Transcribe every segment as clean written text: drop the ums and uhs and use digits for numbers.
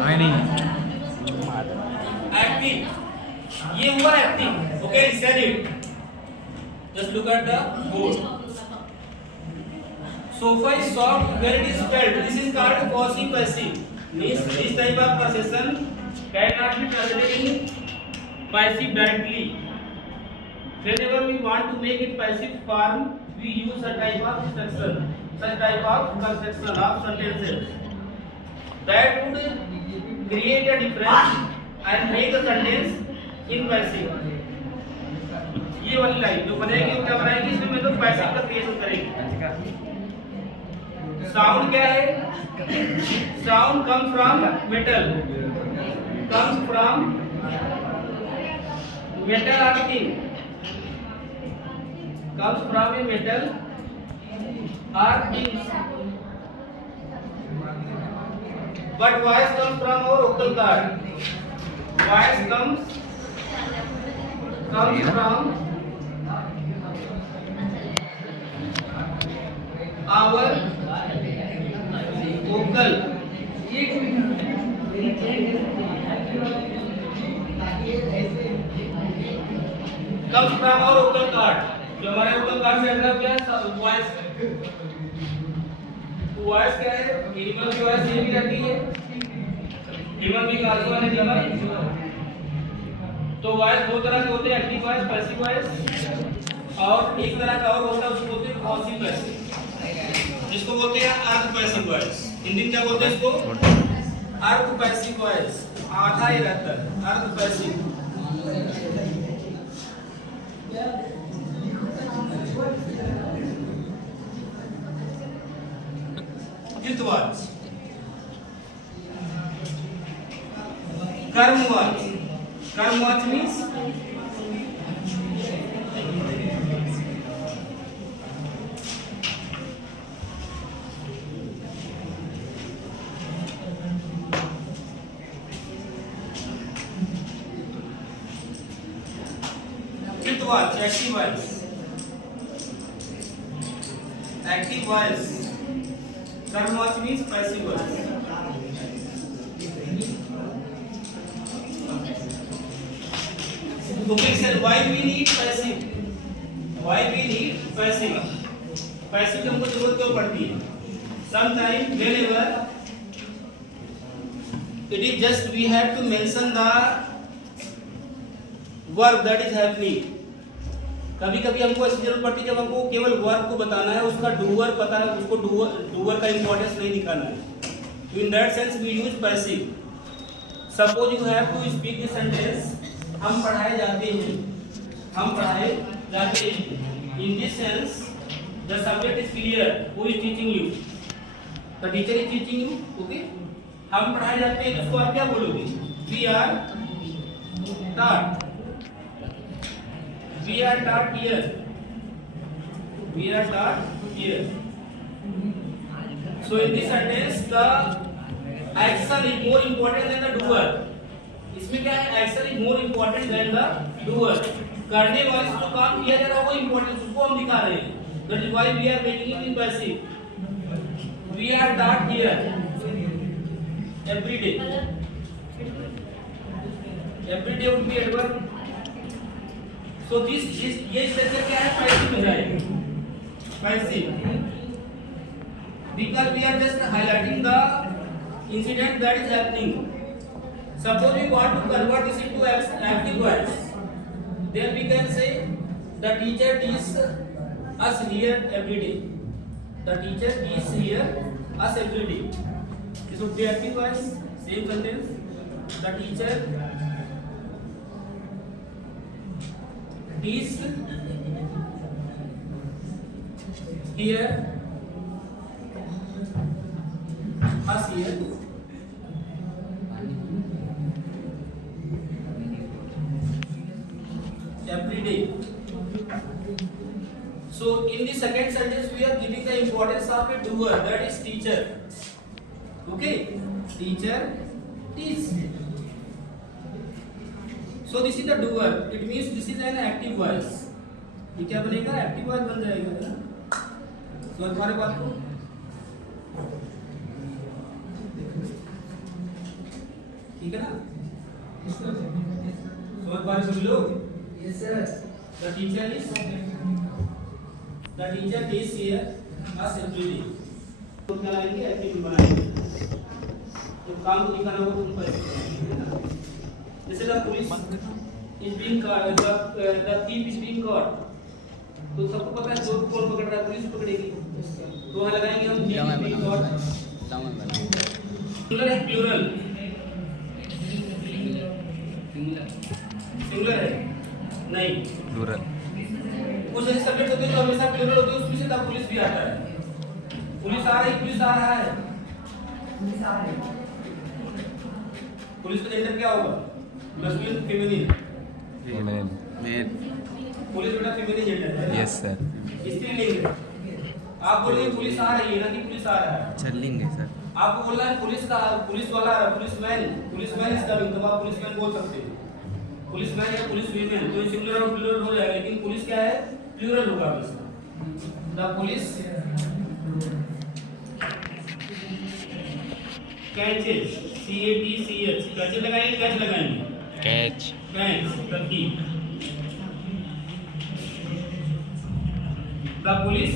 I नहीं Active. ये हुआ active. Okay, listen it. Just look at the board. Sofa is soft when it is felt. This is called passive passive. Means this type of procession cannot be translated in passive directly. Whenever we want to make it passive form, we use a type of construction, such type of construction of sentences that would create a difference and make a sentence in passive. ये वाली लाइन जो बनेगी वो क्या बनाएगी, इसमें मतलब पैसिव का क्रिएशन करेगी. साउंड क्या है? Sound come from metal, comes from metal or thing, comes from a metal or things. But voice comes from our vocal cord. Voice comes from our vocal. Comes from our vocal cord. जो हमारे vocal cord से मतलब क्या है? Voice. Voice क्या है? Animal की voice ये भी रहती है. Human being also an animal. तो voice दो तरह के होते हैं, active voice, passive voice. और एक तरह का और होता है उसको बोलते हैं passive voice. जिसको बोलते हैं अर्ध पैसिव वॉइस. हिंदी में क्या बोलते हैं इसको? अर्ध पैसिव वॉइस. आधा ही रहता है अर्ध पैसिव. द्वित्व वॉइस, कर्म वॉइस. कर्म voice means active voice. Active voice. कर्म voice means passive voice. Okay sir, why we need passive? Why we need passive? Passive की हमको जरूरत क्यों पड़ती है? Sometime whenever it is just we have to mention the work that is happening. कभी कभी हमको ऐसी जरूरत पड़ती है जब हमको केवल वर्क को बताना है, उसका डूअर पता है, उसको डूअर का इंपॉर्टेंस नहीं दिखाना है. In that sense we use passive. Suppose you have to speak this sentence. हम पढ़ाए जाते हैं. In this sense the subject is clear. Who is teaching you? The teacher is teaching you. Okay, हम पढ़ाए जाते हैं, उसको आप क्या बोलोगे? We are taught. We are taught here. We are taught here. So in this sentence, the action is more important than the doer. इसमें क्या है? Action is more important than the doer. करने वाले जो काम किया जा रहा है वो important, उसको हम दिखा रहे हैं. That is why we are making it in passive. We are taught here every day. Every day would be adverb. So this is ये स्ट्रक्चर क्या है? पैसिव में जाएगा. Passive because we are just highlighting the incident that is happening. Suppose we want to convert this into active voice, then we can say the teacher teaches us here every day. The teacher teaches here us every day. This would be active voice. Same sentence. The teacher teaches here us here every day. So in the second sentence we are giving the importance of a doer, that is teacher. Okay, teacher teaches. So this is the doer. It means this is an active voice. ये क्या बनेगा? Active voice बन जाएगा. समझ पा रहे बात को? ठीक है ना? समझ पा रहे सभी लोग? Yes, sir. The teacher is here assembly. तो क्या लाएंगे? एक्टिव बनाएंगे। तो काम को दिखाना होगा तुमको ऐसे। जैसे the police is being caught, the thief is being caught. तो सबको पता है चोर कौन पकड़ रहा है? पुलिस पकड़ेगी। तो वहाँ लगाएंगे हम thief is being caught. Singular है प्लूरल? सिंगुलर है? नहीं। प्लूरल। कुछ ऐसे सब्जेक्ट होते हैं जो हमेशा प्लूरल होते हैं, उसमें से तब पुलिस भी आता है। पुलिस आ रही, पुलिस आ रहा है। पुलिस का जेंडर क्या होगा? Masculine, feminine? मेल। पुलिस बेटा फेमिनिन जेंडर है। Yes sir. स्त्रीलिंग है। आप बोलिए पुलिस आ रही है ना कि पुलिस आ रहा है? चलेंगे सर। आपको बोलना है पुलिस का, पुलिस वाला आ रहा है, पुलिसमैन इज कमिंग, तब आप पुलिसमैन बोल सकते हैं। पुलिसमैन या पुलिस वीमेन, तो सिंगुलर और प्लूरल हो जाएगा, लेकिन पुलिस क्या है? प्लूरल होगा इसका। The police catches, CATCH, catch लगाएंगे, कैच लगाएंगे, catch. The police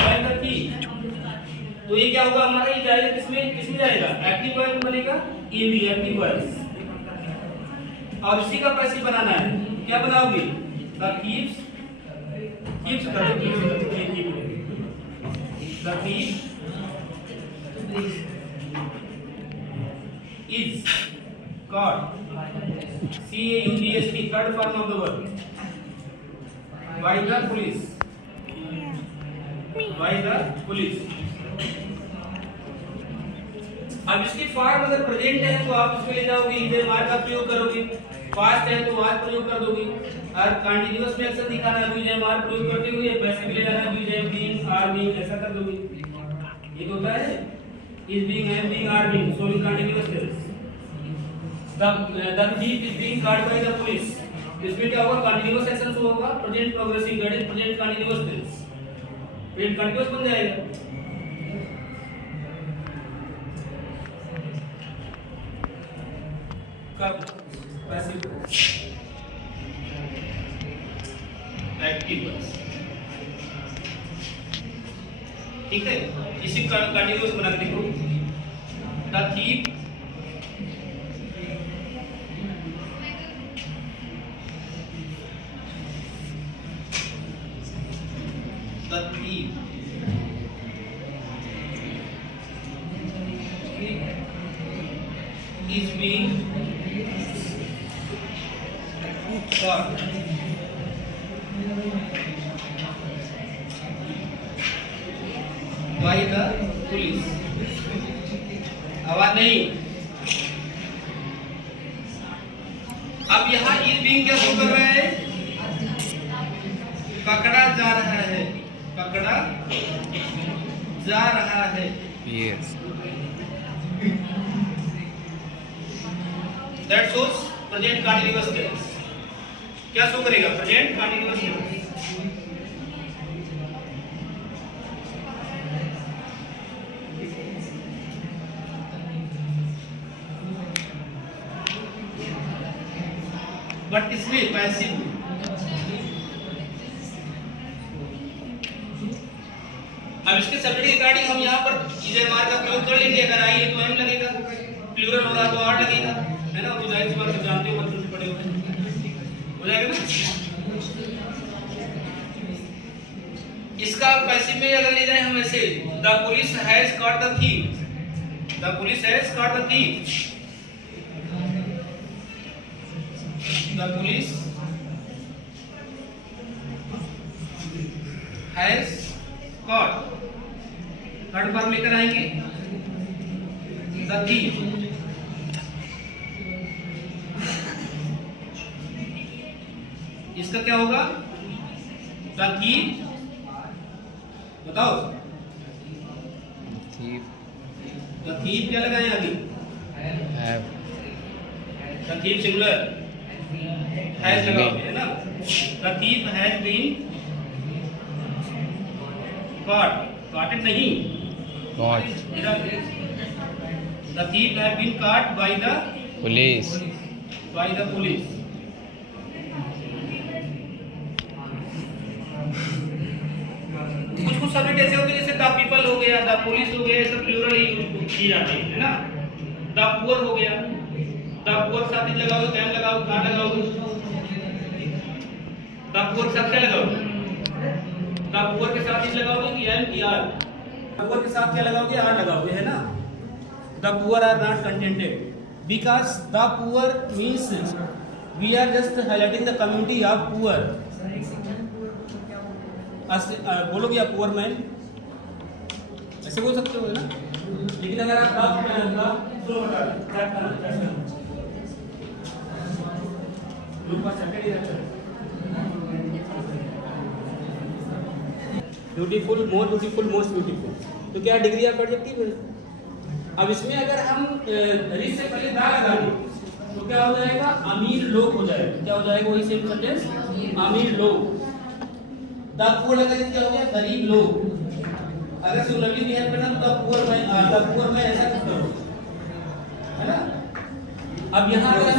catch the thief। तो ये क्या होगा हमारा? ये जाएगा किसमें जाएगा? एक्टिव वॉइस बनेगा, एक्टिव वॉइस। और इसी का पैसिव बनाना है। क्या बनाओगे? द थीव्स, थीव्स कर दो, the thief is caught, CAUGST, third form of the word, by the police, by the police. अब इसकी फॉर्म अगर प्रेजेंट है तो आप उसमें ले जाओगे, इधर वाज का प्रयोग करोगे। पास्ट है तो वाज प्रयोग कर दोगे। और कंटीन्यूअस में एक्शन दिखाना है, यूज एम आर प्रयोग करते हुए पैसिव ले जाना है, use am being, are being, ऐसा कर दोगे। ये तो होता है is being, am being, are being, showing continuous tense. The thief is being caught by the police। इसमें क्या होगा? कंटीन्यूअस एक्शन शो होगा, present progressive, that is present continuous tense. Present continuous बन जाएगा। कब? Passive active voice. ठीक है, इसी कंटीन्यूअस बना के देखो। The thief is being caught by the police। आवाज नहीं। अब यहाँ is being क्या शो कर रहा है? पकड़ा जा रहा है, पकड़ा जा रहा है। Yes. That shows present continuous tense। क्या शो करेगा? Present continuous tense. बट इसमें पैसिव, अब इसके सब्जेक्ट के अकॉर्डिंग हम यहाँ पर इधर मार का प्रयोग कर लेंगे। अगर आई है तो एम लगेगा, प्लूरल होगा तो आर लगेगा, है ना? तो जाहिर सी बात है, जानते हो, बच्चों से पढ़े हो जाएगा ना। इसका पैसिव में अगर ले जाए हम ऐसे, the police has caught the thief, the police has caught the thief, the police has caught, third form लेकर आएंगे, द थीफ। इसका क्या होगा? द थीफ, बताओ। द थीफ क्या लगाए आगे? Have. The thief singular, has लगाओगे, है ना? The thief has been caught, caught नहीं, Caught. the thief has been caught by the Police. by the police. कुछ कुछ सब्जेक्ट ऐसे होते हैं जैसे द पीपल हो गया, द पुलिस हो गया, ये सब प्लूरल ही की जाती है ना। द पुअर हो गया, द पुअर साथ ही लगाओ, कैम लगाओ, कहाँ लगाओ, द पुअर साथ क्या लगाओ, द पुअर के साथ ही लगाओगे कि एम की आर, पुअर के साथ क्या लगाओगे, आर लगाओगे, है ना। The poor are not contented because the poor means we are just highlighting the community of poor. बोलोगे आप पुअर मैन, ऐसे बोल सकते हो ना। लेकिन अगर आप beautiful, more beautiful, most beautiful, तो क्या डिग्री ऑफ एडजेक्टिव है। अब इसमें अगर हम रिच से पहले दा लगा दें तो क्या हो जाएगा, अमीर लोग हो जाएगा। क्या हो जाएगा, वही सेम सेंटेंस, अमीर लोग। द पुअर लगा दें क्या हो गया, गरीब लोग। अगर सिंगुलरली बिहेव करना तो द पुअर में ऐसा करो, है ना। अब यहाँ अगर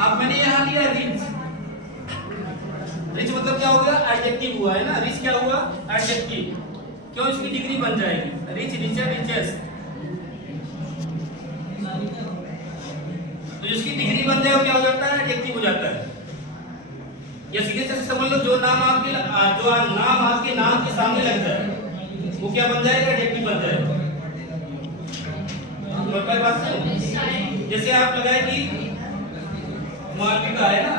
अब मैंने यहाँ लिया रिच, रिच मतलब क्या हो गया, एडजेक्टिव हुआ है ना। रिच क्या हुआ, एडजेक्टिव, क्यों, इसकी डिग्री बन जाएगी, रिच, रिचर, रिचेस्ट। तो जिसकी डिग्री बन जाए वो क्या हो जाता है, एडजेक्टिव हो जाता है। या सीधे से समझ लो, जो नाम आपके नाम के सामने लग जाए वो क्या बन जाएगा, एडजेक्टिव बन जाएगा। तो बात है, जैसे आप लगाए कि मालविका है ना,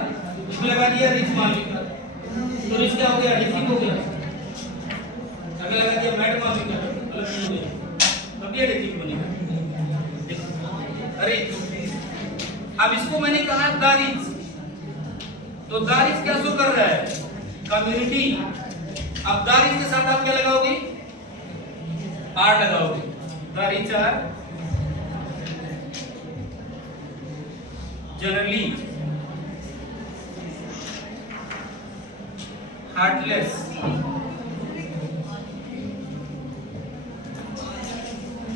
उसमें लगा दिया रिच मालविका, तो रिच क्या हो गया, एडजेक्टिव हो गया। अगर लगा दिया मैड मालविका, अलग हो गया, तब ये एडजेक्टिव बनेगा। अरे अब इसको मैंने कहा द रिच, तो द रिच क्या शो कर रहा है, कम्युनिटी। अब द रिच के साथ आप क्या लगाओगे, आर लगाओगे, the rich are generally heartless,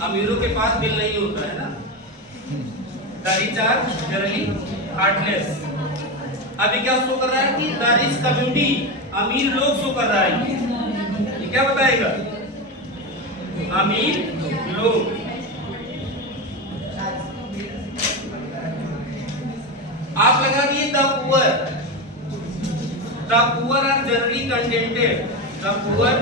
अमीरों के पास दिल नहीं होता है ना। The rich are generally heartless. अभी क्या शो कर रहा है कि द रिच कम्युनिटी, अमीर लोग शो कर रहा है। ये क्या बताएगा, अमीर लोग। आप लगा दिए the poor, the poor are generally contented, the poor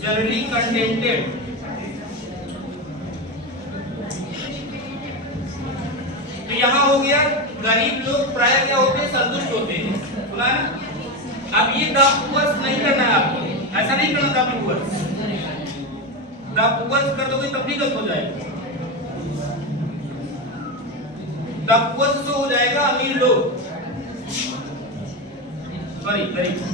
generally contented. तो यहां हो गया, गरीब लोग प्राय क्या होते हैं, संतुष्ट होते हैं, सुना है ना। अब ये द पुअर्स नहीं करना है आपको, ऐसा नहीं करना द पुअर्स। द पुअर्स कर दोगे तब भी गलत हो जाएगा। द पुअर्स तो हो जाएगा अमीर लोग, सॉरी गरीब।